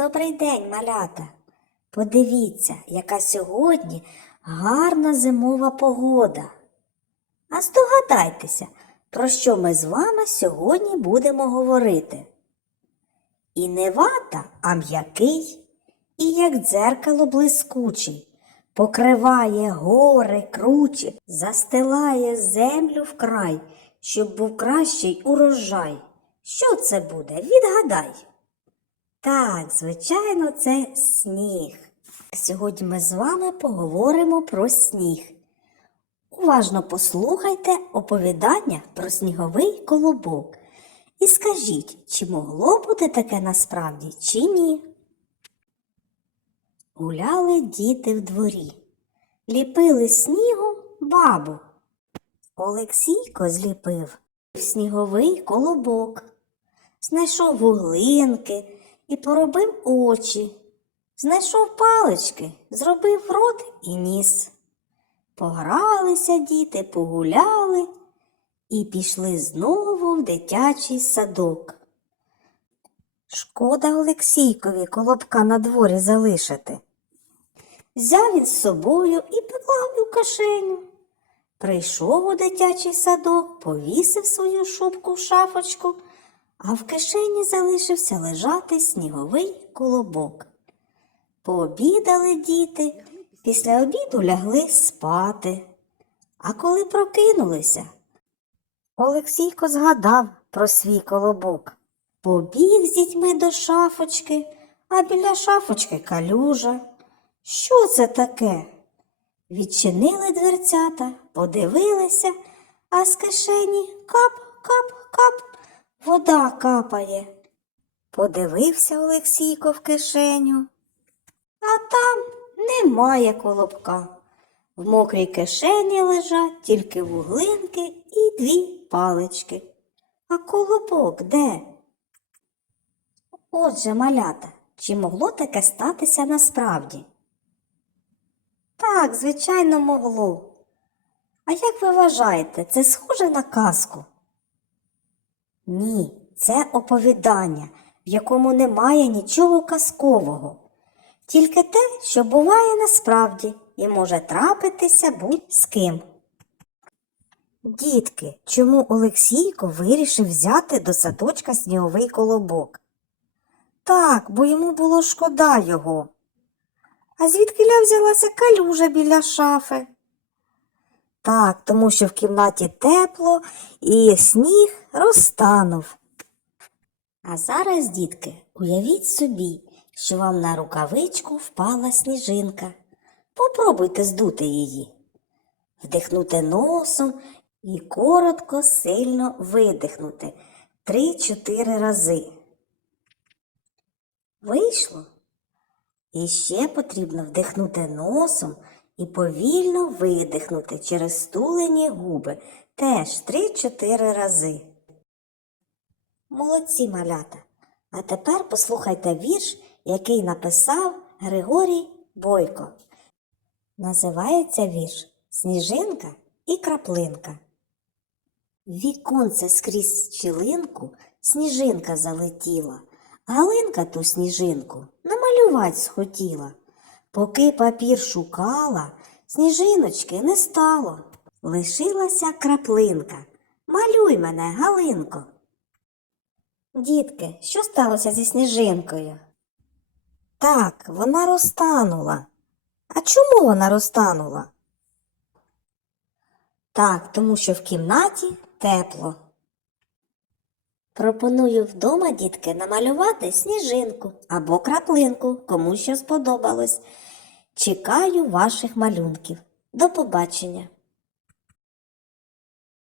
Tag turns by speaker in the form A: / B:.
A: Добрий день, малята. Подивіться, яка сьогодні гарна зимова погода. А здогадайтеся, про що ми з вами сьогодні будемо говорити. І не вата, а м'який, і як дзеркало блискучий, покриває гори кручі, застилає землю вкрай, щоб був кращий урожай. Що це буде? Відгадай. Так, звичайно, це сніг. Сьогодні ми з вами поговоримо про сніг. Уважно послухайте оповідання про сніговий колобок і скажіть, чи могло бути таке насправді, чи ні. Гуляли діти в дворі, ліпили снігу бабу. Олексійко зліпив сніговий колобок, знайшов вуглинки і поробив очі, знайшов палички, зробив рот і ніс. Погралися діти, погуляли і пішли знову в дитячий садок. Шкода Олексійкові колобка на дворі залишити. Взяв він з собою і поклав у кишеню. Прийшов у дитячий садок, повісив свою шубку в шафочку, а в кишені залишився лежати сніговий колобок. Пообідали діти, після обіду лягли спати. А коли прокинулися, Олексійко згадав про свій колобок. Побіг з дітьми до шафочки, а біля шафочки калюжа. Що це таке? Відчинили дверцята, подивилися, а з кишені кап, кап, кап, вода капає. Подивився Олексійко в кишеню, а там немає колобка. В мокрій кишені лежать тільки вуглинки і дві палички. А колобок де? Отже, малята, чи могло таке статися насправді? Так, звичайно, могло. А як ви вважаєте, це схоже на казку? Ні, це оповідання, в якому немає нічого казкового. Тільки те, що буває насправді і може трапитися будь-з ким. Дітки, чому Олексійко вирішив взяти до садочка сніговий колобок? Так, бо йому було шкода його. А звідкиля взялася калюжа біля шафи? Так, тому що в кімнаті тепло і сніг розтанув. А зараз, дітки, уявіть собі, що вам на рукавичку впала сніжинка. Попробуйте здути її. Вдихнути носом і коротко, сильно видихнути три-чотири рази. Вийшло? І ще потрібно вдихнути носом і повільно видихнути через стулені губи теж 3-4 рази. Молодці малята. А тепер послухайте вірш, який написав Григорій Бойко. Називається вірш Сніжинка і краплинка. Віконце скрізь щілинку сніжинка залетіла. Галинка ту сніжинку намалювать схотіла. Поки папір шукала, сніжиночки не стало. Лишилася краплинка. Малюй мене, Галинко. Дітки, що сталося зі сніжинкою? Так, вона розтанула. А чому вона розтанула? Так, тому що в кімнаті тепло. Пропоную вдома, дітки, намалювати сніжинку або краплинку, кому що сподобалось. Чекаю ваших малюнків. До побачення!